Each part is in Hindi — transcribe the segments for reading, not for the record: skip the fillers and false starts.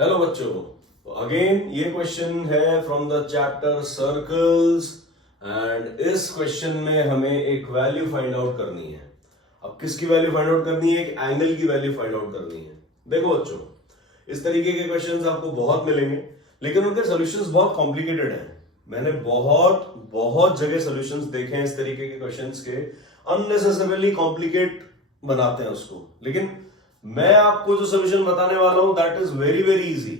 हेलो बच्चों, अगेन ये क्वेश्चन है from the chapter circles and इस क्वेश्चन में हमें एक वैल्यू फाइंड आउट करनी है। अब किसकी वैल्यू फाइंड आउट करनी है? एक एंगल की वैल्यू फाइंड आउट करनी है। देखो बच्चों, इस तरीके के क्वेश्चंस आपको बहुत मिलेंगे, लेकिन उनके सॉल्यूशंस बहुत कॉम्प्लिकेटेड हैं। मैंने बहुत बहुत जगह सॉल्यूशंस देखे हैं इस तरीके के क्वेश्चंस के, अननेसेसरली कॉम्प्लिकेट बनाते हैं उसको। लेकिन मैं आपको जो सोल्यूशन बताने वाला हूं that is very very easy.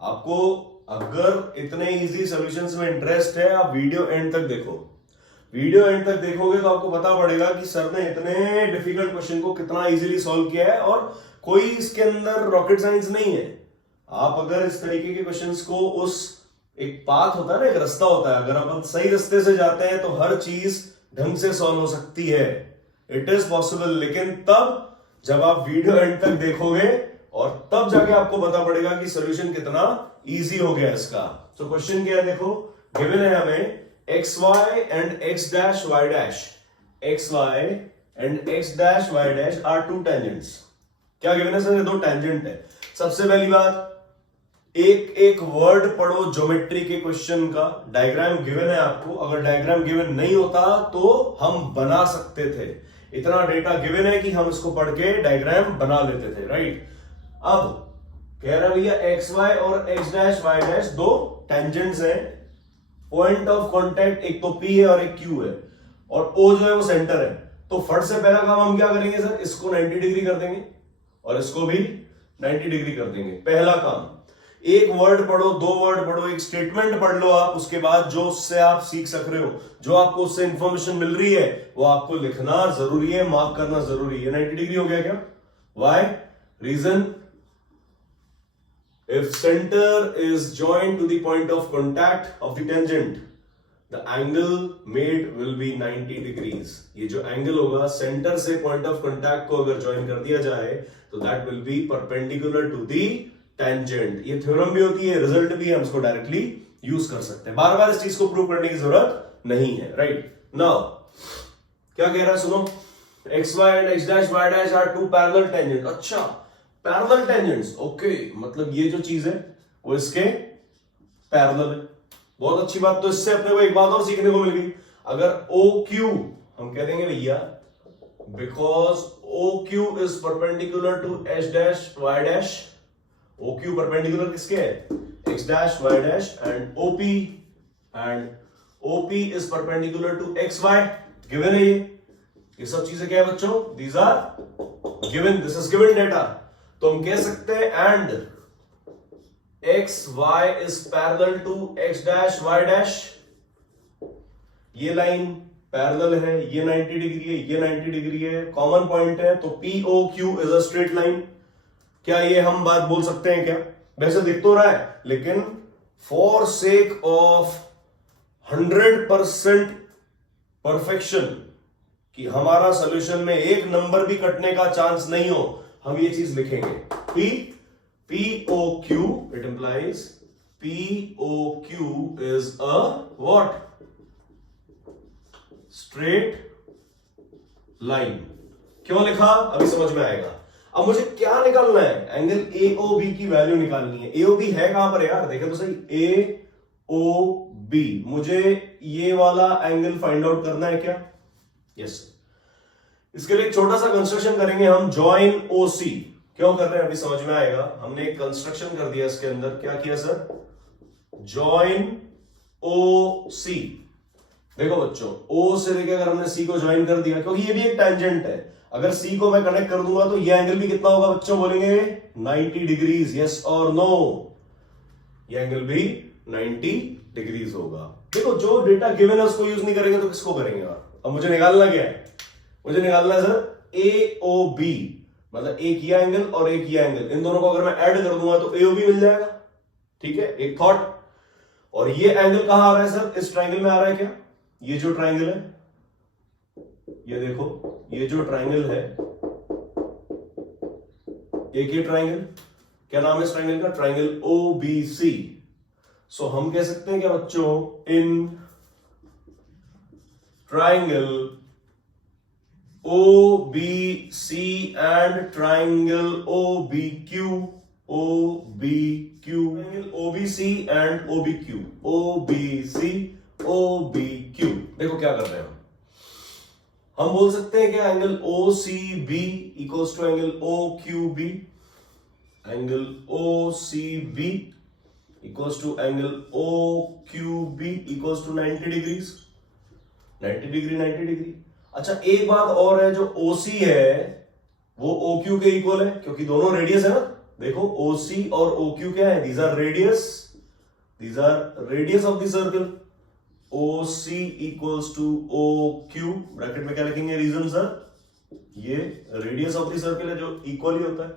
आपको अगर इतने इजी सॉल्यूशंस में इंटरेस्ट है, आप वीडियो एंड तक देखो। वीडियो एंड तक देखोगे तो आपको पता पड़ेगा कि सर ने इतने डिफिकल्ट क्वेश्चन को कितना इजीली सॉल्व किया है, और कोई इसके अंदर रॉकेट साइंस नहीं है। आप अगर इस तरीके के क्वेश्चंस को, उस एक पाथ होता है ना, एक रास्ता होता है, अगर आप सही रास्ते से जाते हैं तो हर चीज ढंग से सॉल्व हो सकती है। इट इज पॉसिबल, लेकिन तब जब आप वीडियो एंड तक देखोगे और तब जाके आपको पता पड़ेगा कि सॉल्यूशन कितना इजी हो गया इसका। तो क्वेश्चन क्या है, देखो गिवन है हमें X Y and X dash Y dash. X Y and X dash Y dash are two tangents. क्या गिवन है सर? ये दो टेंजेंट है। सबसे पहली बात, एक एक वर्ड पढ़ो ज्योमेट्री के क्वेश्चन का। डायग्राम गिवन है आपको, अगर डायग्राम गिवन नहीं होता तो हम बना सकते थे। इतना डेटा गिवन है कि हम इसको पढ़ के डायग्राम बना लेते थे, राइट? अब कह रहा भैया एक्स वाई और एक्स डैश वाई डैश दो टेंजेंट्स हैं। पॉइंट ऑफ कांटेक्ट एक तो P है और एक Q है, और O जो है वो सेंटर है। तो फट से पहला काम हम क्या करेंगे सर? इसको 90 डिग्री कर देंगे और इसको भी 90 डिग्री कर देंगे। पहला काम, एक वर्ड पढ़ो, दो वर्ड पढ़ो, एक स्टेटमेंट पढ़ लो आप। उसके बाद जो उससे आप सीख सक रहे हो, जो आपको उससे इंफॉर्मेशन मिल रही है, वो आपको लिखना जरूरी है, मार्क करना जरूरी है। 90 डिग्री हो गया क्या? Why? Reason, if centre is joint to the point of contact of the tangent, the angle made will be 90 degrees. ये जो एंगल होगा सेंटर से पॉइंट ऑफ कॉन्टैक्ट को अगर ज्वाइन कर दिया जाए तो that will be perpendicular to the tangent. ये थ्योरम भी होती है, रिजल्ट भी है, हम इसको डायरेक्टली यूज कर सकते हैं। बार बार इस चीज को प्रूव करने की जरूरत नहीं है, राइट? नाउ क्या कह रहा है सुनो, X Y and X dash Y dash are two parallel tangent. अच्छा, पैरेलल टेंजेंट्स, ओके, मतलब ये जो चीज है वो इसके पैरेलल है। बहुत अच्छी बात। तो इससे अपने को एक बात और सीखने को मिल गई। अगर ओ क्यू, हम कह देंगे भैया because O Q is perpendicular to H dash Y dash. O Q perpendicular किसके है? X dash Y dash, and OP is perpendicular to X Y. Given है ये सब चीजें क्या है बच्चों? These are given, this is given data. तो हम कह सकते हैं and X Y is parallel to X dash Y dash. ये लाइन पैरेलल है, ये 90 डिग्री है, ये 90 डिग्री है, कॉमन पॉइंट है, तो P O Q is a straight line. क्या ये हम बात बोल सकते हैं क्या? वैसे दिख तो रहा है, लेकिन फॉर सेक ऑफ 100% परफेक्शन, कि हमारा सॉल्यूशन में एक नंबर भी कटने का चांस नहीं हो, हम ये चीज लिखेंगे P O Q. It implies P O Q is a what? Straight line. क्यों लिखा अभी समझ में आएगा। अब मुझे क्या निकालना है? एंगल AOB की वैल्यू निकालनी है। AOB है कहां पर यार? देखें तो सही, AOB। मुझे ये वाला एंगल फाइंड आउट करना है क्या? यस। इसके लिए एक छोटा सा कंस्ट्रक्शन करेंगे हम, जॉइन OC। क्यों कर रहे हैं अभी समझ में आएगा। हमने एक कंस्ट्रक्शन कर दिया इसके अंदर। क्या किया सर? Join OC। देखो बच्चों, O से लेकर अगर हमने C को ज्वाइन कर दिया, क्योंकि ये भी एक टेंजेंट है, अगर C को मैं कनेक्ट कर दूंगा तो ये एंगल भी कितना होगा बच्चों? बोलेंगे 90 डिग्रीज। यस और नो? ये एंगल भी 90 डिग्रीज होगा। देखो, जो डेटा गिवन है उसको यूज नहीं करेंगे तो किसको करेंगे यार? अब मुझे निकालना क्या है? मुझे निकालना है सर AOB, मतलब एक ये एंगल और एक ये एंगल, इन दोनों को अगर मैं ऐड कर दूंगा तो AOB मिल जाएगा। ठीक है, एक थॉट। और ये एंगल कहां आ रहा है सर? इस ट्राइंगल में आ रहा है क्या? ये जो ट्राइंगल है, ये देखो, ये जो ट्राइंगल है, एक ही ट्राइंगल, क्या नाम है इस ट्राइंगल का? Triangle OBC। सो हम कह सकते हैं क्या बच्चों? In triangle OBC and triangle OBQ, OBQ, angle OBC and OBQ, OBC OBQ। देखो क्या कर रहे हैं हम बोल सकते हैं क्या angle OCB equals to angle OQB, angle OCB equals to angle OQB equals to 90 degrees, 90 degree 90 degree. अच्छा एक बात और है, जो OC है वो OQ के इक्वल है क्योंकि दोनों रेडियस है ना। देखो OC और OQ क्या है, these are radius of the circle. OC equals to OQ, bracket में क्या लिखेंगे, रीजन सर, ये रेडियस ऑफ द सर्कल है जो इक्वल ही होता है।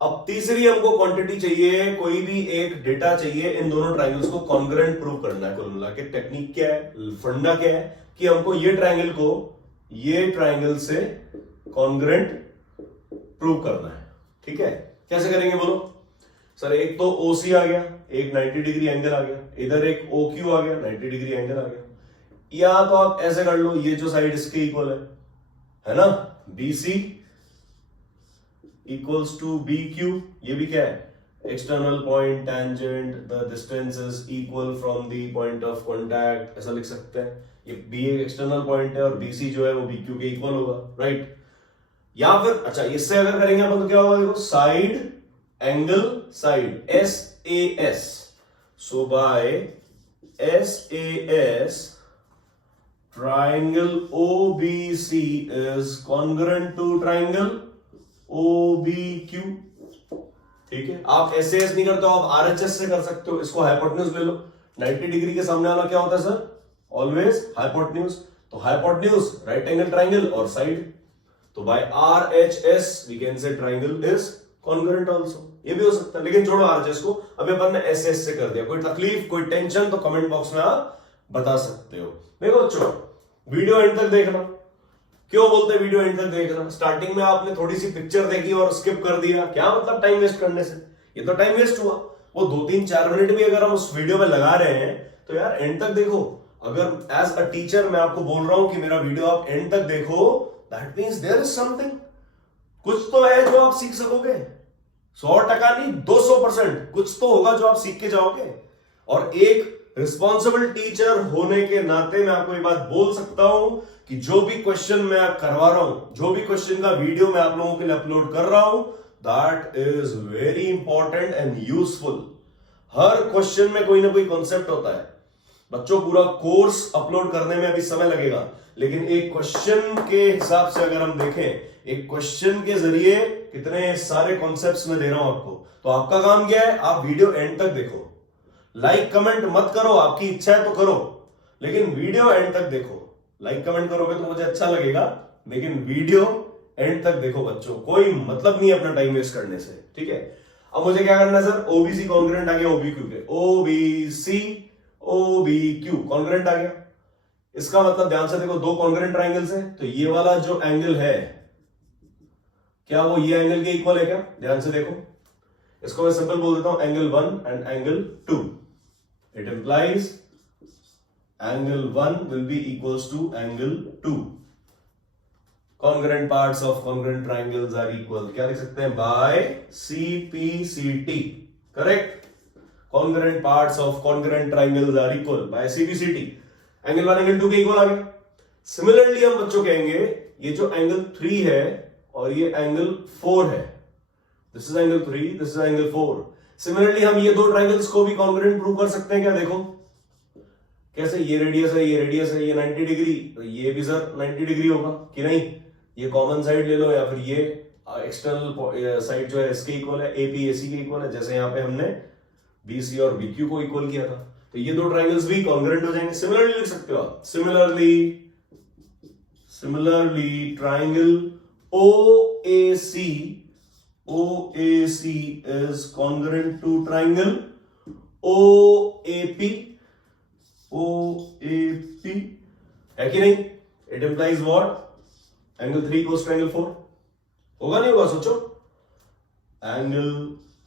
अब तीसरी हमको क्वांटिटी चाहिए, कोई भी एक डेटा चाहिए, इन दोनों ट्राइंगल्स को कॉन्ग्रुएंट प्रूव करना है। कुल मिला के टेक्निक क्या है, फंडा क्या है कि हमको ये ट्राइंगल को ये ट्राइंगल से कॉन्ग्रुएंट प्रूव करना है। ठीक है, कैसे करेंगे बोलो सर। एक तो OC आ गया, एक 90 डिग्री एंगल आ गया, इधर एक OQ आ गया, 90 डिग्री एंगल आ गया। या तो आप ऐसे कर लो, ये जो साइड इसके इक्वल है ना, BC इक्वल्स टू BQ, ये भी क्या है, external point tangent, the distance is equal from the point of contact, ऐसा लिख सकते हैं। ये B एक एक्सटर्नल पॉइंट है और BC जो है वो BQ के इक्वल होगा, राइट। या फिर अच्छा इससे अगर करेंगे अपन तो क्या होगा, देखो side angle side SAS, so bye SAS triangle OBC is congruent to triangle OBQ। ठीक है, आप SAS नहीं करते हो, आप RHS से कर सकते हो। इसको हाइपोटेन्यूज ले लो, 90 डिग्री के सामने वाला क्या होता है सर, ऑलवेज हाइपोटेन्यूज। तो हाइपोटेन्यूज राइट एंगल ट्राइंगल और साइड, तो by RHS we can say triangle is congruent also. ये भी हो सकता है, लेकिन छोड़ो RHS को, अभी अपन ने SS से कर दिया। कोई तकलीफ कोई टेंशन तो कमेंट बॉक्स में आप बता सकते हो। देखो बच्चों वीडियो एंड तक देखना। क्यों बोलते हैं वीडियो एंड तक देखना, स्टार्टिंग में आपने थोड़ी सी पिक्चर देखी और स्किप कर दिया, क्या मतलब टाइम वेस्ट करने से, ये तो टाइम वेस्ट हुआ। वो 2-3-4 मिनट भी अगर हम उस वीडियो में लगा रहे हैं तो यार एंड तक देखो। अगर एज अ टीचर मैं आपको बोल रहा हूं कि मेरा वीडियो आप एंड तक देखो, that means there is something, कुछ तो है जो आप सीख सकोगे। 100% नहीं, 200% कुछ तो होगा जो आप सीख के जाओगे। और एक रिस्पॉन्सिबल टीचर होने के नाते मैं आपको ये बात बोल सकता हूं कि जो भी क्वेश्चन मैं करवा रहा हूं, जो भी क्वेश्चन का वीडियो मैं आप लोगों के लिए अपलोड कर रहा हूं, that is very important and useful. Her question में कोई ना कोई कॉन्सेप्ट होता है। बच्चों पूरा कोर्स अपलोड करने में अभी समय लगेगा, लेकिन एक क्वेश्चन के हिसाब से अगर हम देखें, एक क्वेश्चन के जरिए कितने सारे कॉन्सेप्ट्स मैं दे रहा हूं आपको। तो आपका काम क्या है, आप वीडियो एंड तक देखो। लाइक कमेंट मत करो, आपकी इच्छा है तो करो, लेकिन वीडियो एंड तक देखो। लाइक कमेंट करोगे तो मुझे अच्छा लगेगा, लेकिन वीडियो एंड तक देखो बच्चों। कोई मतलब नहीं अपना टाइम वेस्ट करने से, ठीक है। अब मुझे क्या करना है सर, OBC कॉन्ग्रुएंट आ गया OBQ के, OBC OBQ कॉन्ग्रुएंट आ गया। इसका मतलब ध्यान से देखो, दो कॉन्ग्रुएंट ट्राइंगल्स हैं, तो ये वाला जो एंगल है क्या वो ये एंगल के इक्वल है क्या, ध्यान से देखो। इसको मैं सिंपल बोल देता हूं angle 1 and angle 2। It implies angle 1 will be equals to angle 2। Congruent parts of congruent triangles are equal, क्या लिख सकते हैं, by CPCT, correct. Congruent parts of congruent triangles are equal by CPCT। Angle 1 angle 2 के इक्वल आ गया। सिमिलरली हम बच्चों कहेंगे ये जो एंगल 3 है और ये एंगल 4 है, this is angle 3, this is angle 4। Similarly हम ये दो ट्राइंगल्स को भी कॉन्ग्रुएंट प्रूव कर सकते हैं क्या, देखो कैसे, ये रेडियस है, ये रेडियस है, ये 90 डिग्री, तो ये भी सर 90 डिग्री होगा कि नहीं। ये कॉमन साइड ले लो, या फिर ये एक्सटर्नल साइड जो है इसके इक्वल है, AP AC के इक्वल है, जैसे यहां पे हमने BC और BQ को इक्वल किया था। तो ये दो ट्राइंगल्स भी कॉन्ग्रुएंट हो जाएंगे। सिमिलरली लिख सकते हो आप, similarly triangle OAC is congruent to triangle OAP है कि नहीं। It implies what, angle 3 goes to angle 4, होगा नहीं होगा, सोचो। angle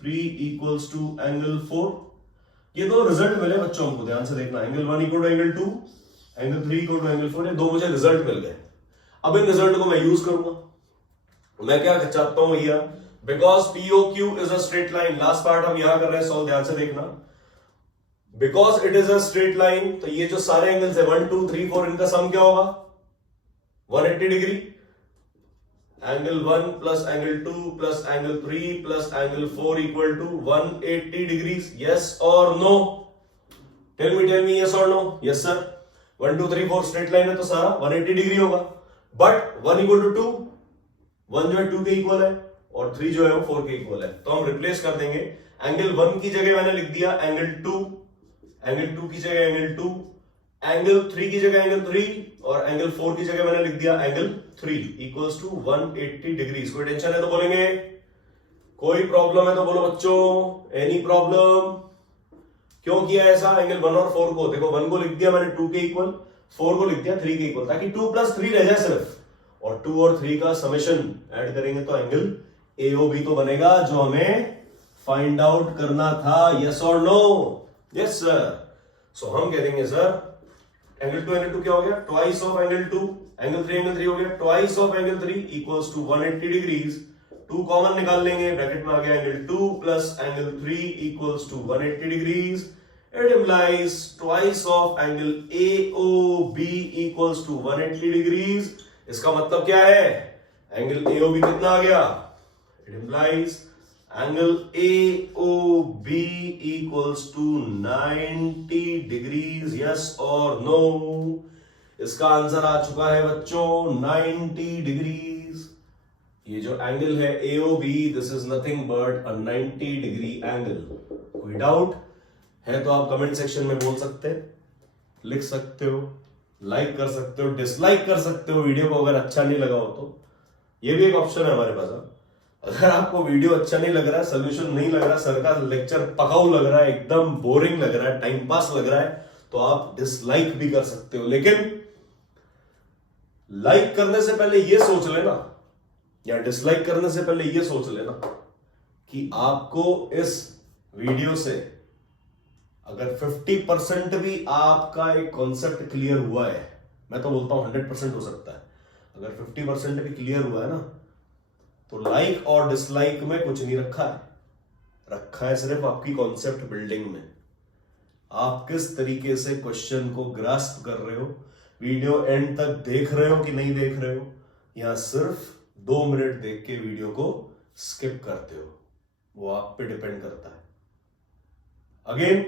3 equals to angle 4, ये दो रिजल्ट मिले बच्चों को, ध्यान से देखना। Angle 1 equal to angle 2, angle 3 equal to angle 4, ये दो मुझे रिजल्ट मिल गए। अब इन रिजल्ट को मैं यूज करूंगा। मैं क्या चाहता हूं भैया, because POQ is a straight line. Last part हम यहां कर रहे हैं सॉल्व, ध्यान से देखना। Because it is a straight line, तो ये जो सारे एंगल्स है 1 2 3 4 इनका सम क्या होगा 180 degree. Angle 1 plus angle 2 plus angle 3 plus angle 4 equal to 180 degrees. Yes और नो? टेल मी यस और no. Yes sir, 1 2 3 4 straight line है तो सारा 180 डिग्री होगा। बट 1 इक्वल टू 2, 1 जो है 2 के इक्वल है और 3 जो है वो 4 के इक्वल है। तो हम रिप्लेस कर देंगे। एंगल 1 की जगह मैंने लिख दिया एंगल 2, एंगल 2 की जगह एंगल 2, एंगल 3 की जगह एंगल 3 और एंगल 4 की जगह मैंने लिख दिया एंगल 3 इक्वल्स टू 180 डिग्री। कोई टेंशन है तो बोलेंगे, कोई प्रॉब्लम है तो बोलो बच्चों, एनी प्रॉब्लम? क्यों किया ऐसा? एंगल 1 और 4 को देखो, 1 को लिख दिया मैंने 2 के इक्वल, 4 को लिख दिया 3 के इक्वल, ताकि 2 प्लस 3 रह जाए सिर्फ, और 2 और 3 का समेशन ऐड करेंगे तो एंगल AOB तो बनेगा जो हमें फाइंड आउट करना था। यस और नो? Yes sir. सो हम कह देंगे सर एंगल 2 क्या हो गया? ट्वाइस ऑफ एंगल 2, एंगल 3 हो गया twice of angle 3 equals to 180 degrees. 2 common निकाल लेंगे, ब्रैकेट में आ गया angle 2 plus angle 3 equals to 180 degrees. It implies twice of angle AOB equals to 180 degrees. इसका मतलब क्या है? एंगल AOB कितना आ गया? It implies angle AOB equals to 90 degrees. Yes और नो? इसका आंसर आ चुका है बच्चों 90 डिग्रीज। ये जो एंगल है AOB, this is nothing but a 90 degree angle. कोई डाउट है तो आप कमेंट सेक्शन में बोल सकते हैं, लिख सकते हो, लाइक कर सकते हो, डिसलाइक कर सकते हो वीडियो को अगर अच्छा नहीं लगा हो तो। ये भी एक ऑप्शन है हमारे पास। अगर आपको वीडियो अच्छा नहीं लग रहा है, सोल्यूशन नहीं लग रहा है, सर का लेक्चर पकाऊ लग रहा है, एकदम बोरिंग लग रहा है, टाइम पास लग रहा है, तो आप डिसलाइक भी कर सकते हो। लेकिन लाइक करने से पहले यह सोच लेना, या डिसलाइक करने से पहले यह सोच लेना कि आपको इस वीडियो से अगर 50% भी आपका एक कॉन्सेप्ट क्लियर हुआ है, मैं तो बोलता हूं 100% हो सकता है, अगर 50% भी क्लियर हुआ है ना, तो लाइक और डिसलाइक में कुछ नहीं रखा है, रखा है सिर्फ आपकी कॉन्सेप्ट बिल्डिंग में। आप किस तरीके से क्वेश्चन को ग्रास्प कर रहे हो, वीडियो एंड तक देख रहे हो कि नहीं देख रहे हो, या सिर्फ 2 मिनट देख के वीडियो को स्किप करते हो, वो आप पे डिपेंड करता है। अगेन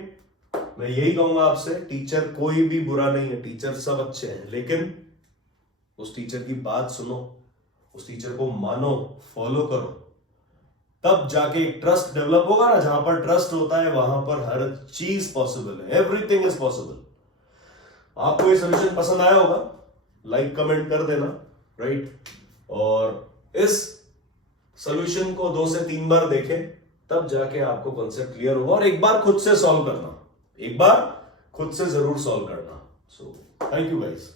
मैं यही कहूंगा आपसे, टीचर कोई भी बुरा नहीं है, टीचर सब अच्छे हैं, लेकिन उस टीचर की बात सुनो, उस टीचर को मानो, फॉलो करो, तब जाके एक ट्रस्ट डेवलप होगा ना। जहां पर ट्रस्ट होता है वहां पर हर चीज पॉसिबल है, एवरीथिंग इज पॉसिबल। आपको ये सोल्यूशन पसंद आया होगा, लाइक कमेंट कर देना, राइट? और इस सोल्यूशन को 2 से 3 बार देखें, तब जाके आपको कॉन्सेप्ट क्लियर होगा। और एक बार खुद से सॉल्व करना, एक बार खुद से जरूर सॉल्व करना। So thank you guys.